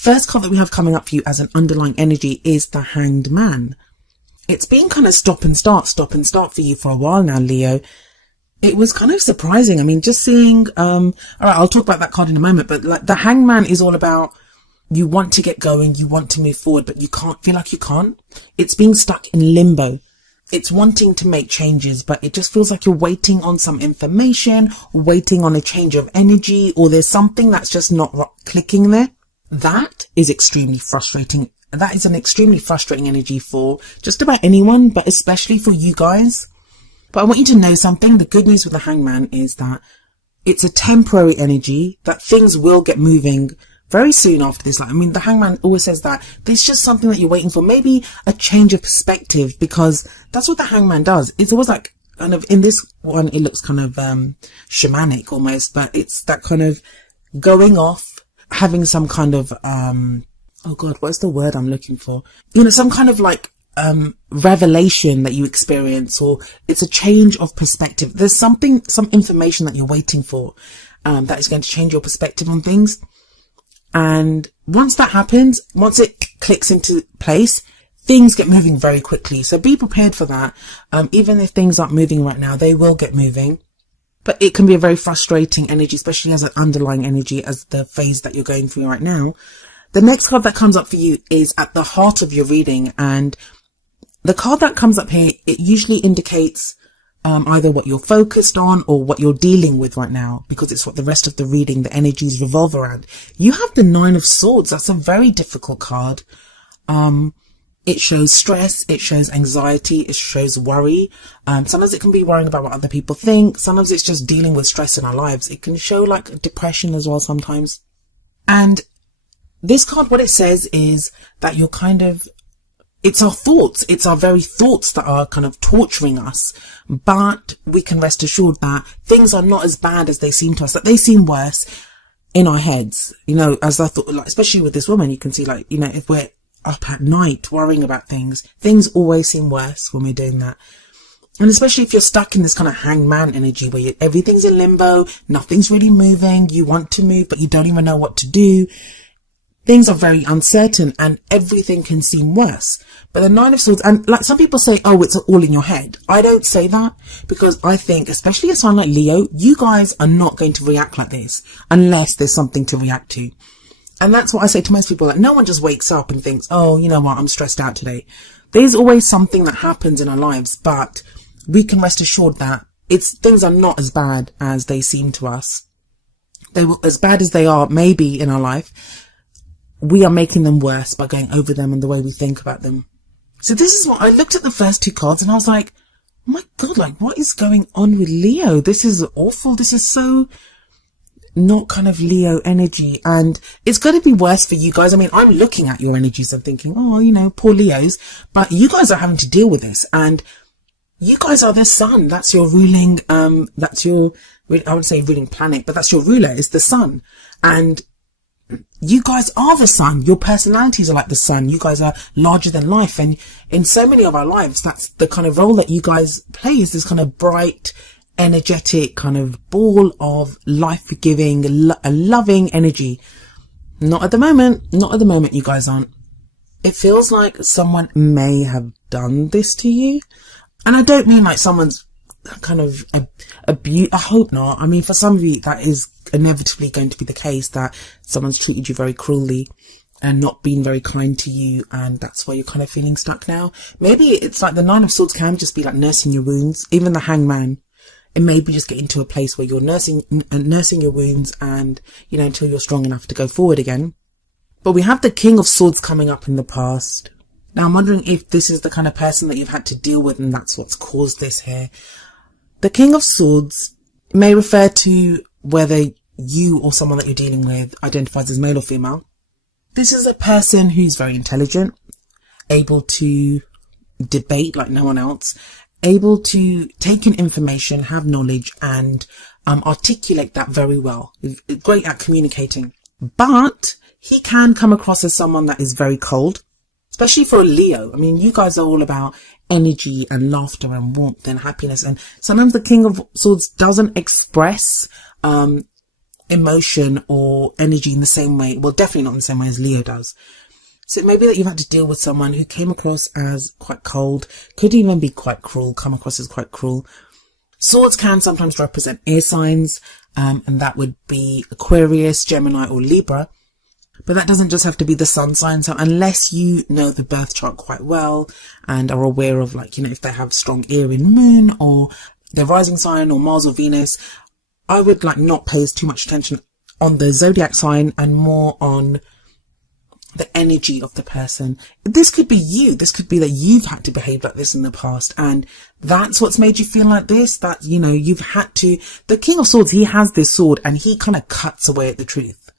first card that we have coming up for you as an underlying energy is the Hanged Man. It's been kind of stop and start for you for a while now, Leo. It was kind of surprising. I mean, just seeing, all right, I'll talk about that card in a moment, but like the Hanged Man is all about you want to get going, you want to move forward, but you can't, feel like you can't. It's being stuck in limbo. It's wanting to make changes, but it just feels like you're waiting on some information, waiting on a change of energy, or there's something that's just not clicking there. That is extremely frustrating. That is an extremely frustrating energy for just about anyone, but especially for you guys. But I want you to know something. The good news with the Hanged Man is that it's a temporary energy, that things will get moving very soon after this. Like, I mean, the Hanged Man always says that there's just something that you're waiting for, maybe a change of perspective, because that's what the Hanged Man does. It's always like kind of, in this one, it looks kind of shamanic almost, but it's that kind of going off, having some kind of, oh God, what's the word I'm looking for? You know, some kind of like, revelation that you experience, or it's a change of perspective. There's some information that you're waiting for, that is going to change your perspective on things. And once that happens, once it clicks into place, things get moving very quickly. So be prepared for that. Even if things aren't moving right now, they will get moving. But it can be a very frustrating energy, especially as an underlying energy, as the phase that you're going through right now. The next card that comes up for you is at the heart of your reading. And the card that comes up here, it usually indicates either what you're focused on or what you're dealing with right now, because it's what the rest of the reading, the energies revolve around. You have the Nine of Swords. That's a very difficult card. It shows stress, it shows anxiety, it shows worry. Sometimes it can be worrying about what other people think. Sometimes it's just dealing with stress in our lives. It can show like depression as well sometimes. And this card, what it says is that you're kind of, it's our thoughts. It's our very thoughts that are kind of torturing us. But we can rest assured that things are not as bad as they seem to us, that they seem worse in our heads. You know, as I thought, like, especially with this woman, you can see, like, you know, if we're up at night worrying about things always seem worse when we're doing that. And especially if you're stuck in this kind of Hanged Man energy where everything's in limbo, nothing's really moving, you want to move, but you don't even know what to do. Things are very uncertain and everything can seem worse. But the Nine of Swords, and like some people say, oh, it's all in your head. I don't say that, because I think, especially a sign like Leo, you guys are not going to react like this unless there's something to react to. And that's what I say to most people, like no one just wakes up and thinks, oh, you know what, I'm stressed out today. There's always something that happens in our lives, but we can rest assured that things are not as bad as they seem to us. They were as bad as they are maybe in our life. We are making them worse by going over them and the way we think about them. So this is what I looked at the first two cards and I was like, oh my God, like what is going on with Leo? This is awful. This is so not kind of Leo energy, and it's going to be worse for you guys. I mean, I'm looking at your energies and thinking, oh, you know, poor Leos, but you guys are having to deal with this, and you guys are the sun. That's your ruling, that's your, I would say ruling planet, but that's your ruler, is the sun. And you guys are the sun. Your personalities are like the sun. You guys are larger than life. And in so many of our lives, that's the kind of role that you guys play, is this kind of bright, energetic kind of ball of life-giving, loving energy. Not at the moment. Not at the moment, you guys aren't. It feels like someone may have done this to you. And I don't mean like someone's kind of abuse. I hope not. I mean, for some of you, that is inevitably going to be the case, that someone's treated you very cruelly and not been very kind to you, and that's why you're kind of feeling stuck now. Maybe it's like the Nine of Swords can just be like nursing your wounds. Even the Hanged Man, it may be just getting to a place where you're nursing your wounds, and you know, until you're strong enough to go forward again. But we have the King of Swords coming up in the past. Now I'm wondering if this is the kind of person that you've had to deal with, and that's what's caused this here. The King of Swords may refer to whether you or someone that you're dealing with identifies as male or female. This is a person who's very intelligent, able to debate like no one else, able to take in information, have knowledge, and articulate that very well. Great at communicating. But he can come across as someone that is very cold, especially for a Leo. I mean, you guys are all about energy and laughter and warmth and happiness, and sometimes the King of Swords doesn't express emotion or energy in the same way. Well, definitely not in the same way as Leo does. So it may be that you've had to deal with someone who came across as quite cold, could even be quite cruel, come across as quite cruel. Swords can sometimes represent air signs, and that would be Aquarius, Gemini, or Libra. But that doesn't just have to be the sun sign. So unless you know the birth chart quite well and are aware of, like, you know, if they have strong air in moon or their rising sign or Mars or Venus, I would like not pay too much attention on the zodiac sign and more on the energy of the person. This could be you. This could be that you've had to behave like this in the past, and that's what's made you feel like this, that, you know, you've had to. The King of Swords, he has this sword and he kind of cuts away at the truth.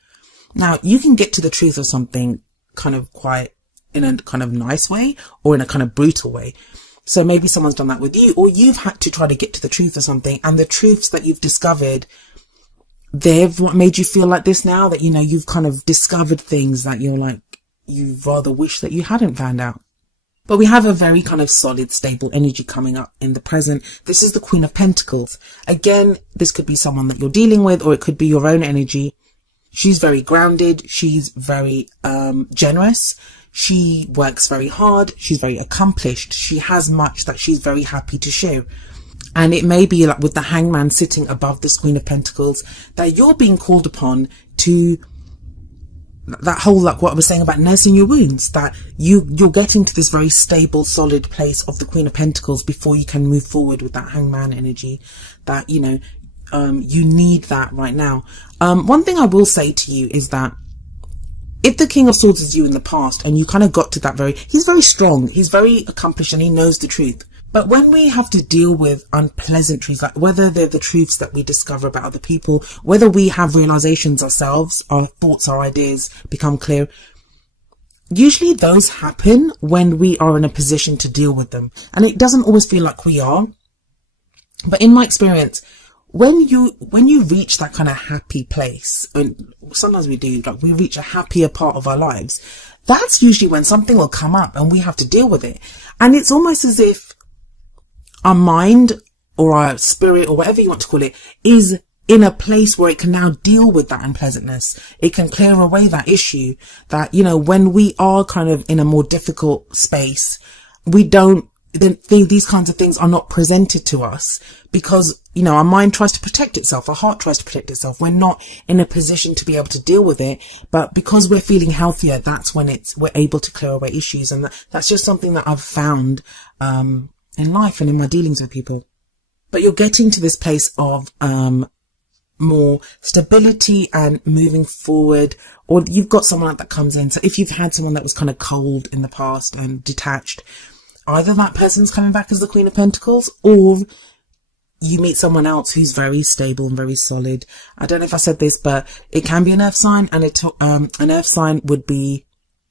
Now, you can get to the truth of something kind of quite in a kind of nice way or in a kind of brutal way. So maybe someone's done that with you, or you've had to try to get to the truth of something, and the truths that you've discovered, they've what made you feel like this now, that, you know, you've kind of discovered things that you're like, you rather wish that you hadn't found out. But we have a very kind of solid, stable energy coming up in the present. This is the Queen of Pentacles. Again, this could be someone that you're dealing with, or it could be your own energy. She's very grounded. She's very generous. She works very hard. She's very accomplished. She has much that she's very happy to share. And it may be like with the Hangman sitting above this Queen of Pentacles, that you're being called upon to that whole, like what I was saying about nursing your wounds, that you're getting to this very stable, solid place of the Queen of Pentacles before you can move forward with that Hangman energy, that, you know, you need that right now. One thing I will say to you is that if the King of Swords is you in the past and you kind of got to that he's very strong, he's very accomplished, and he knows the truth. But when we have to deal with unpleasant truths, like whether they're the truths that we discover about other people, whether we have realizations ourselves, our thoughts, our ideas become clear, usually those happen when we are in a position to deal with them. And it doesn't always feel like we are. But in my experience, when you reach that kind of happy place, and sometimes we do, like we reach a happier part of our lives, that's usually when something will come up and we have to deal with it. And it's almost as if our mind or our spirit or whatever you want to call it is in a place where it can now deal with that unpleasantness. It can clear away that issue, that, you know, when we are kind of in a more difficult space, we don't think these kinds of things are not presented to us because, you know, our mind tries to protect itself, our heart tries to protect itself. We're not in a position to be able to deal with it, but because we're feeling healthier, that's when we're able to clear away issues. And that's just something that I've found in life and in my dealings with people. But you're getting to this place of more stability and moving forward, or you've got someone that comes in. So if you've had someone that was kind of cold in the past and detached, either that person's coming back as the Queen of Pentacles, or you meet someone else who's very stable and very solid. I don't know if I said this, but it can be an earth sign, and an earth sign would be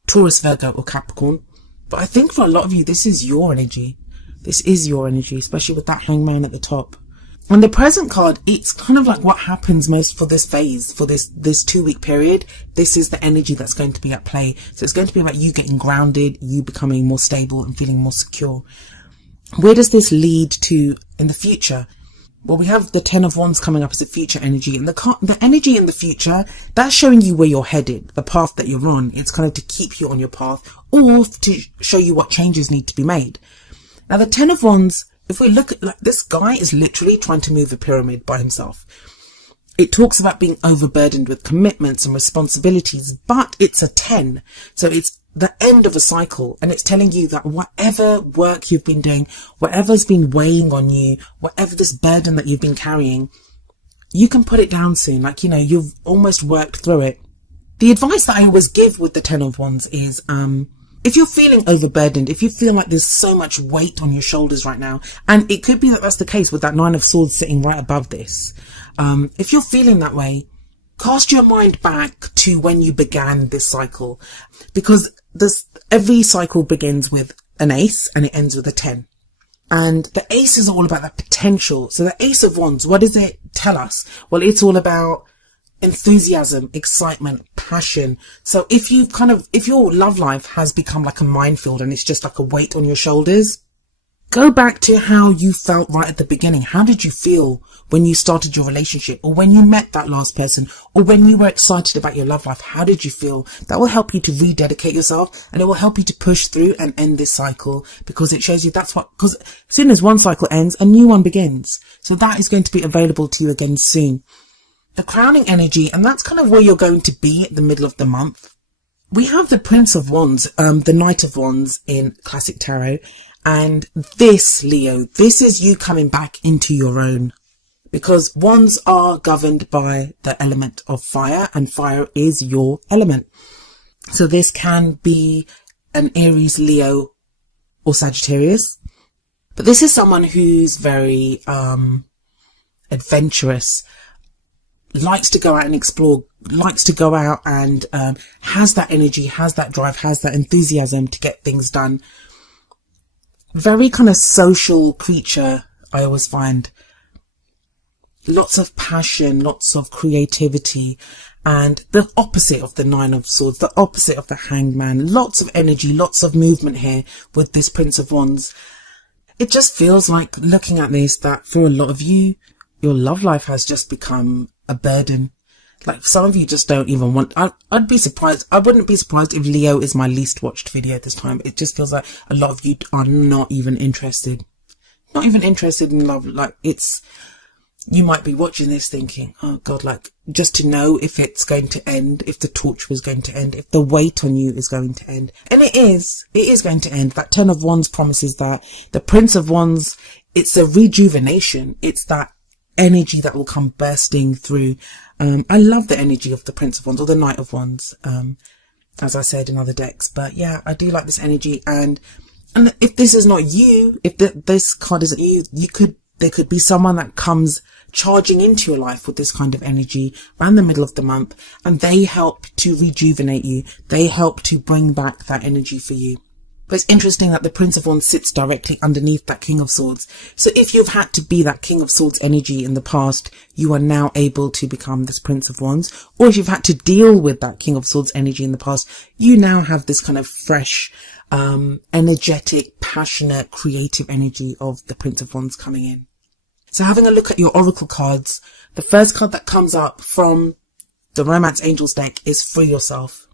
Taurus, Virgo, or Capricorn. But I think for a lot of you, this is your energy. This is your energy, especially with that Hangman at the top. And the present card, it's kind of like what happens most for this phase, for this 2-week period. This is the energy that's going to be at play. So it's going to be about you getting grounded, you becoming more stable and feeling more secure. Where does this lead to in the future? Well, we have the 10 of Wands coming up as a future energy, and the energy in the future, that's showing you where you're headed, the path that you're on. It's kind of to keep you on your path, or to show you what changes need to be made. Now, the 10 of Wands, if we look at, like, this guy is literally trying to move a pyramid by himself. It talks about being overburdened with commitments and responsibilities, but it's a 10. So it's the end of a cycle, and it's telling you that whatever work you've been doing, whatever's been weighing on you, whatever this burden that you've been carrying, you can put it down soon. Like, you know, you've almost worked through it. The advice that I always give with the 10 of Wands is, if you're feeling overburdened, if you feel like there's so much weight on your shoulders right now, and it could be that that's the case with that 9 of Swords sitting right above this. If you're feeling that way, cast your mind back to when you began this cycle, because every cycle begins with an ace and it ends with a 10. And the ace is all about that potential. So the Ace of Wands, what does it tell us? Well, it's all about enthusiasm, excitement, passion. So if your love life has become like a minefield and it's just like a weight on your shoulders, Go back to how you felt right at the beginning. How did you feel when you started your relationship, or when you met that last person, or when you were excited about your love life? How did you feel? That will help you to rededicate yourself, and it will help you to push through and end this cycle, because it shows you because as soon as one cycle ends, a new one begins. So that is going to be available to you again soon. The crowning energy, and that's kind of where you're going to be at the middle of the month. We have the Prince of Wands, the Knight of Wands in Classic Tarot. And this, Leo, this is you coming back into your own, because wands are governed by the element of fire, and fire is your element. So this can be an Aries, Leo, or Sagittarius, but this is someone who's very adventurous, likes to go out and explore, likes to go out and has that energy, has that drive, has that enthusiasm to get things done. Very kind of social creature, I always find. Lots of passion, lots of creativity, and the opposite of the Nine of Swords, the opposite of the Hanged Man. Lots of energy, lots of movement here with this Prince of Wands. It just feels like, looking at this, that for a lot of you, your love life has just become a burden. Like, some of you just don't even want, I'd be surprised. I wouldn't be surprised if Leo is my least watched video this time. It just feels like a lot of you are not even interested. Not even interested in love. Like, you might be watching this thinking, oh God, like, just to know if it's going to end, if the torture is going to end, if the weight on you is going to end. And it is going to end. That Ten of Wands promises that. The Prince of Wands, it's a rejuvenation. It's that energy that will come bursting through. I love the energy of the Prince of Wands, or the Knight of Wands, as I said in other decks. But yeah, I do like this energy. And if this is not you, if this card isn't you, there could be someone that comes charging into your life with this kind of energy around the middle of the month, and they help to rejuvenate you. They help to bring back that energy for you. But it's interesting that the Prince of Wands sits directly underneath that King of Swords. So if you've had to be that King of Swords energy in the past, you are now able to become this Prince of Wands. Or if you've had to deal with that King of Swords energy in the past, you now have this kind of fresh, energetic, passionate, creative energy of the Prince of Wands coming in. So having a look at your oracle cards, the first card that comes up from the Romance Angels deck is Free Yourself.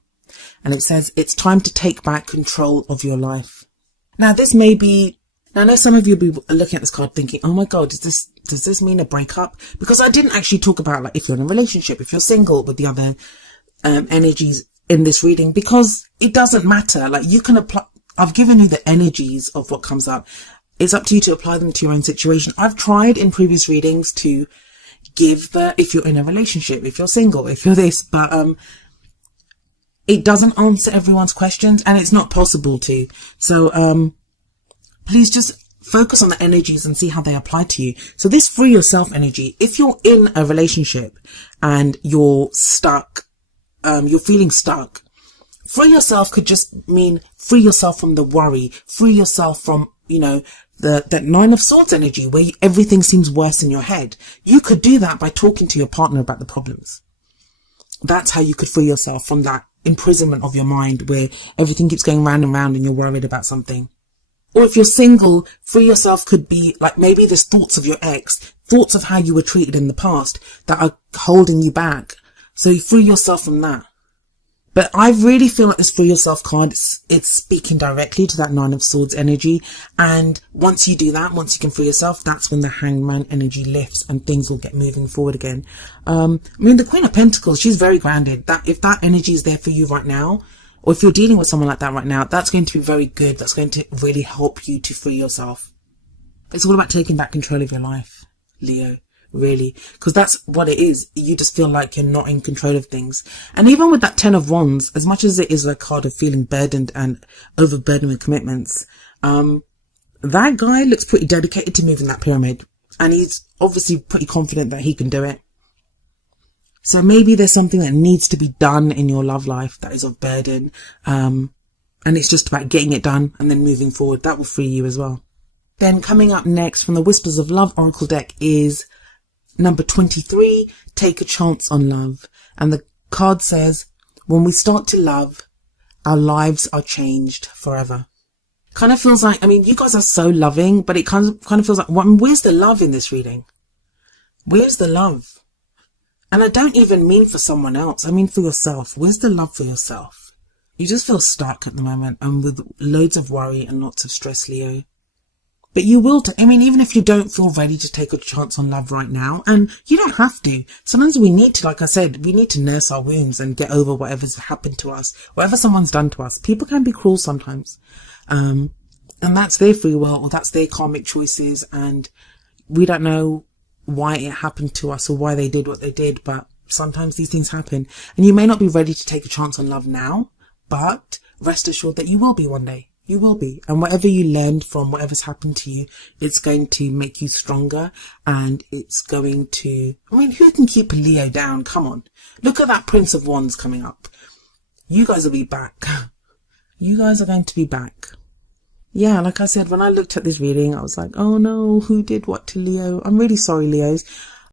And it says, it's time to take back control of your life. Now, this may be, I know some of you will be looking at this card thinking, oh my God, does this mean a breakup? Because I didn't actually talk about, like, if you're in a relationship, if you're single, with the other energies in this reading, because it doesn't matter. Like, you can apply, I've given you the energies of what comes up. It's up to you to apply them to your own situation. I've tried in previous readings to give if you're in a relationship, if you're single, if you're this, but it doesn't answer everyone's questions, and it's not possible to. So please just focus on the energies and see how they apply to you. So this Free Yourself energy, if you're in a relationship and you're stuck, you're feeling stuck, free yourself could just mean free yourself from the worry, free yourself from, that Nine of Swords energy where everything seems worse in your head. You could do that by talking to your partner about the problems. That's how you could free yourself from that imprisonment of your mind where everything keeps going round and round and you're worried about something. Or if you're single, free yourself could be like, maybe there's thoughts of your ex, thoughts of how you were treated in the past that are holding you back. So you free yourself from that. But I really feel like this Free Yourself card, it's speaking directly to that Nine of Swords energy. And once you do that, once you can free yourself, that's when the Hanged Man energy lifts and things will get moving forward again. The Queen of Pentacles, she's very grounded. That if that energy is there for you right now, or if you're dealing with someone like that right now, that's going to be very good. That's going to really help you to free yourself. It's all about taking back control of your life, Leo. Really, because that's what it is. You just feel like you're not in control of things. And even with that Ten of Wands, as much as it is a card of feeling burdened and overburdened with commitments, that guy looks pretty dedicated to moving that pyramid, and he's obviously pretty confident that he can do it. So maybe there's something that needs to be done in your love life that is of burden, and it's just about getting it done and then moving forward. That will free you as well. Then coming up next from the Whispers of Love Oracle deck is number 23, Take a Chance on Love. And the card says, when we start to love, our lives are changed forever. kind of feels like, I mean, you guys are so loving, but it kind of feels like, where's the love in this reading? Where's the love? And I don't even mean for someone else. I mean for yourself. Where's the love for yourself? You just feel stuck at the moment and with loads of worry and lots of stress, Leo. But you will, I mean, even if you don't feel ready to take a chance on love right now, and you don't have to. Sometimes we need to, like I said, we need to nurse our wounds and get over whatever's happened to us, whatever someone's done to us. People can be cruel sometimes. And that's their free will, or that's their karmic choices, and we don't know why it happened to us or why they did what they did, but sometimes these things happen. And you may not be ready to take a chance on love now, but rest assured that you will be one day. You will be. And whatever you learned from whatever's happened to you, it's going to make you stronger, and it's going to, I mean, who can keep a Leo down? Come on. Look at that Prince of Wands coming up. You guys will be back. You guys are going to be back. Yeah, like I said, when I looked at this reading, I was like, oh no, who did what to Leo? I'm really sorry, Leos.